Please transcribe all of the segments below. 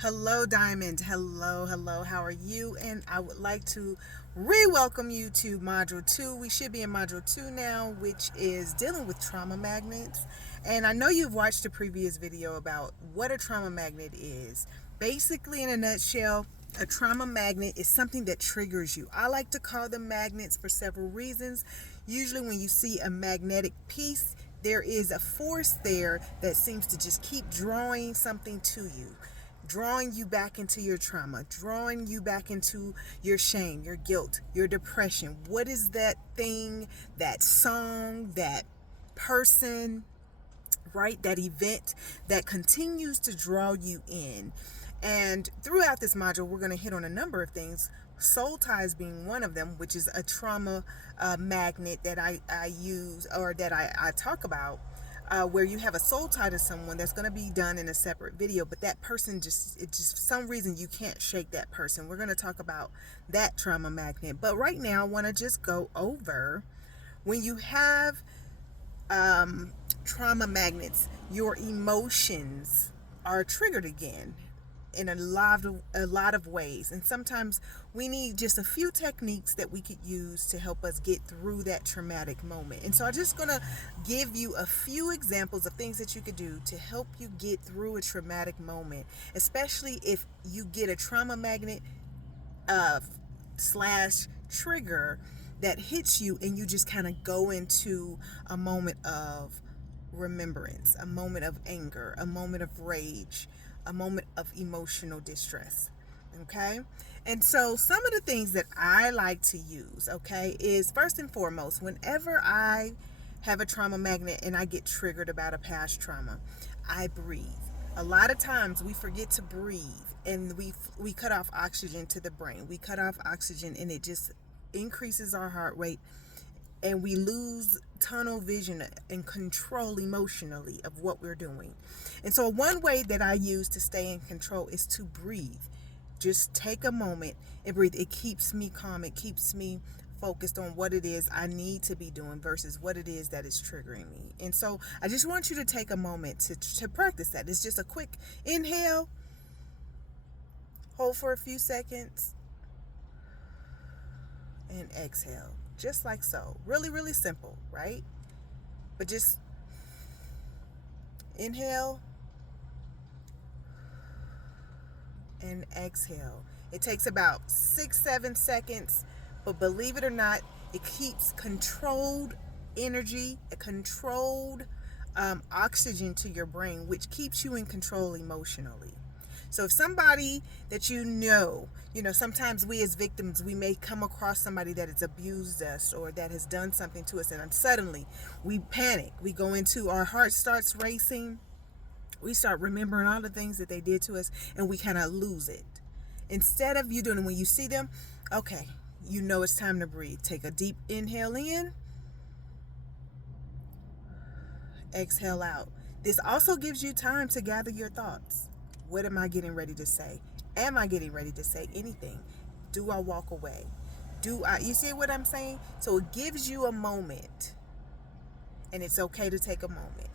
Hello, Diamond. Hello, hello. How are you? And I would like to re-welcome you to Module 2. We should be in Module 2 now, which is dealing with trauma magnets. And I know you've watched a previous video about what a trauma magnet is. Basically, in a nutshell, a trauma magnet is something that triggers you. I like to call them magnets for several reasons. Usually, when you see a magnetic piece, there is a force there that seems to just keep drawing something to you, drawing you back into your trauma, drawing you back into your shame, your guilt, your depression. What is that thing, that song, that person, right? That event that continues to draw you in. And throughout this module, we're going to hit on a number of things. Soul ties being one of them, which is a trauma magnet that I use, or that I talk about, where you have a soul tie to someone. That's going to be done in a separate video, but that person just for some reason you can't shake that person. We're going to talk about that trauma magnet. But right now I want to just go over, when you have trauma magnets, your emotions are triggered again in a lot of ways. And sometimes we need just a few techniques that we could use to help us get through that traumatic moment. And so I'm just going to give you a few examples of things that you could do to help you get through a traumatic moment, especially if you get a trauma magnet slash trigger that hits you, and you just kind of go into a moment of remembrance, a moment of anger, a moment of rage, a moment of emotional distress. Okay? And so some of the things that I like to use, okay, is first and foremost, whenever I have a trauma magnet and I get triggered about a past trauma, I breathe. A lot of times we forget to breathe, and we cut off oxygen to the brain. We cut off oxygen, and it just increases our heart rate, and we lose tunnel vision and control emotionally of what we're doing. And so one way that I use to stay in control is to breathe. Just take a moment and breathe. It keeps me calm. It keeps me focused on what it is I need to be doing versus what it is that is triggering me. And so I just want you to take a moment to practice that. It's just a quick inhale, hold for a few seconds, and exhale. Just like so. Really, really simple, right? But just inhale and exhale. It takes about 6-7 seconds, but believe it or not, it keeps controlled energy, a controlled oxygen to your brain, which keeps you in control emotionally. So if somebody that sometimes we as victims, we may come across somebody that has abused us or that has done something to us, and then suddenly we panic. We go into, our heart starts racing. We start remembering all the things that they did to us, and we kind of lose it. Instead of you doing, when you see them, okay, it's time to breathe. Take a deep inhale in, exhale out. This also gives you time to gather your thoughts. What am I getting ready to say? Am I getting ready to say anything? Do I walk away? You see what I'm saying? So it gives you a moment, and it's okay to take a moment.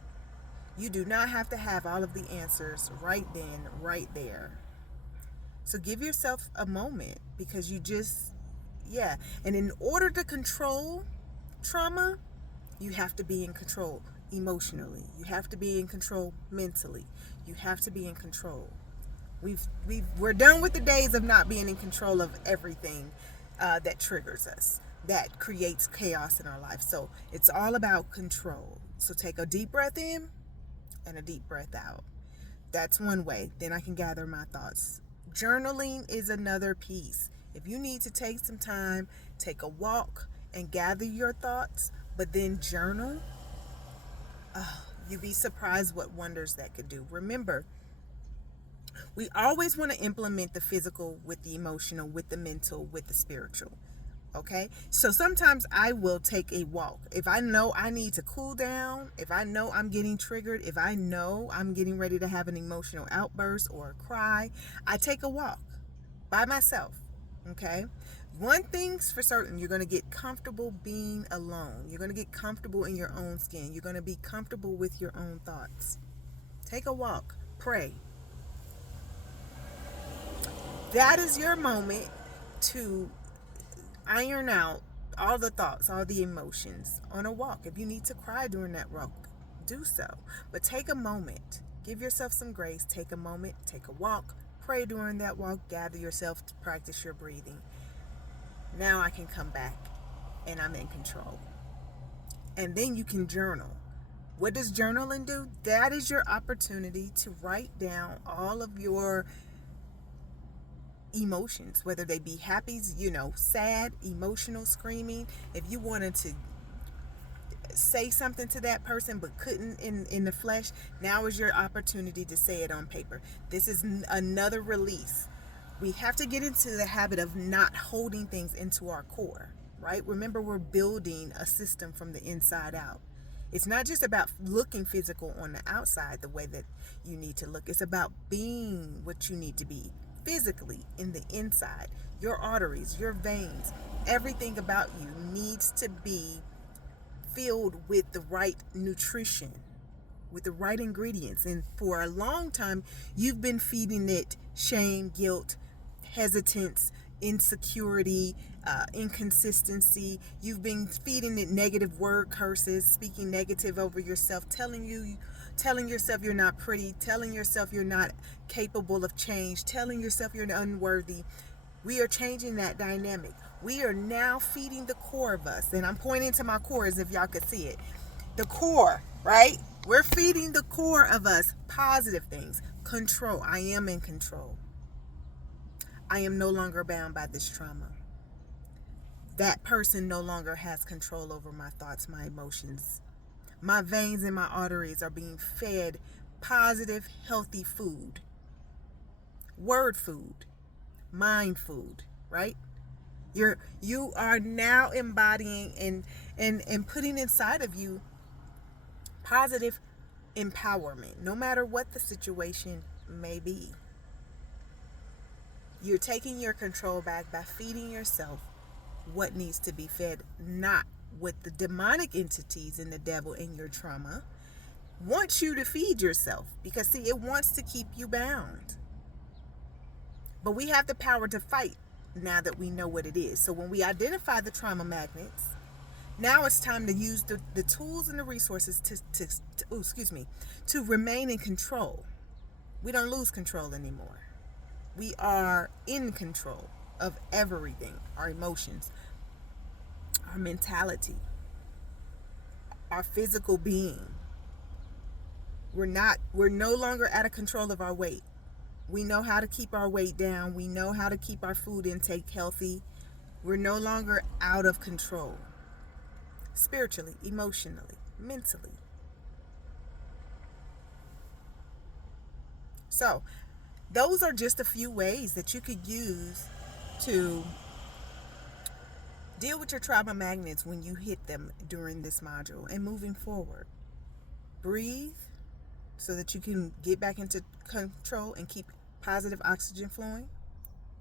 You do not have to have all of the answers right then, right there. So give yourself a moment, because and in order to control trauma, you have to be in control emotionally. You have to be in control mentally. You have to be in control. We're done with the days of not being in control of everything that triggers us, that creates chaos in our life. So it's all about control. So take a deep breath in and a deep breath out. That's one way. Then I can gather my thoughts. Journaling is another piece. If you need to take some time, take a walk and gather your thoughts, but then journal, you'd be surprised what wonders that could do. Remember, we always want to implement the physical with the emotional, with the mental, with the spiritual. Okay? So sometimes I will take a walk. If I know I need to cool down, if I know I'm getting triggered, if I know I'm getting ready to have an emotional outburst or a cry, I take a walk by myself. Okay? One thing's for certain, you're going to get comfortable being alone. You're going to get comfortable in your own skin. You're going to be comfortable with your own thoughts. Take a walk. Pray. That is your moment to iron out all the thoughts, all the emotions on a walk. If you need to cry during that walk, do so. But take a moment. Give yourself some grace. Take a moment. Take a walk. Pray during that walk. Gather yourself to practice your breathing. Now I can come back and I'm in control. And then you can journal. What does journaling do? That is your opportunity to write down all of your emotions, whether they be happy, sad, emotional, screaming. If you wanted to say something to that person but couldn't in the flesh, now is your opportunity to say it on paper. This is another release. We have to get into the habit of not holding things into our core, right? Remember, we're building a system from the inside out. It's not just about looking physical on the outside the way that you need to look. It's about being what you need to be physically in the inside. Your arteries, your veins, everything about you needs to be filled with the right nutrition, with the right ingredients. And for a long time, you've been feeding it shame, guilt, hesitance, insecurity, inconsistency. You've been feeding it negative word curses, speaking negative over yourself, telling yourself you're not pretty, telling yourself you're not capable of change, telling yourself you're unworthy. We are changing that dynamic. We are now feeding the core of us. And I'm pointing to my core as if y'all could see it. The core, right? We're feeding the core of us positive things. Control. I am in control. I am no longer bound by this trauma. That person no longer has control over my thoughts, my emotions. My veins and my arteries are being fed positive, healthy food. Word food. Mind food, right? You are now embodying and putting inside of you positive empowerment, no matter what the situation may be. You're taking your control back by feeding yourself what needs to be fed, not what the demonic entities and the devil and your trauma wants you to feed yourself, because see, it wants to keep you bound. But we have the power to fight now that we know what it is. So when we identify the trauma magnets, now it's time to use the tools and the resources to remain in control. We don't lose control anymore. We are in control of everything. Our emotions, our mentality, our physical being. We're no longer out of control of our weight. We know how to keep our weight down. We know how to keep our food intake healthy. We're no longer out of control. Spiritually, emotionally, mentally. So, those are just a few ways that you could use to deal with your trauma magnets when you hit them during this module and moving forward. Breathe so that you can get back into control and keep positive oxygen flowing,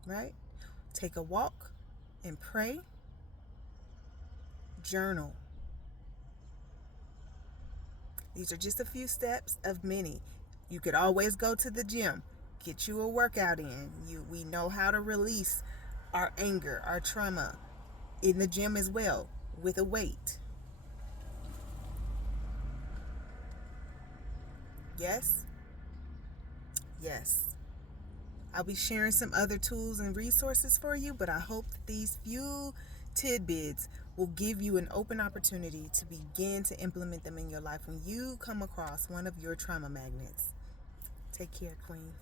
right? Take a walk and pray. Journal. These are just a few steps of many. You could always go to the gym, get you a workout in. We know how to release our anger, our trauma in the gym as well with a weight. Yes? Yes. I'll be sharing some other tools and resources for you, but I hope that these few tidbits will give you an open opportunity to begin to implement them in your life when you come across one of your trauma magnets. Take care, Queen.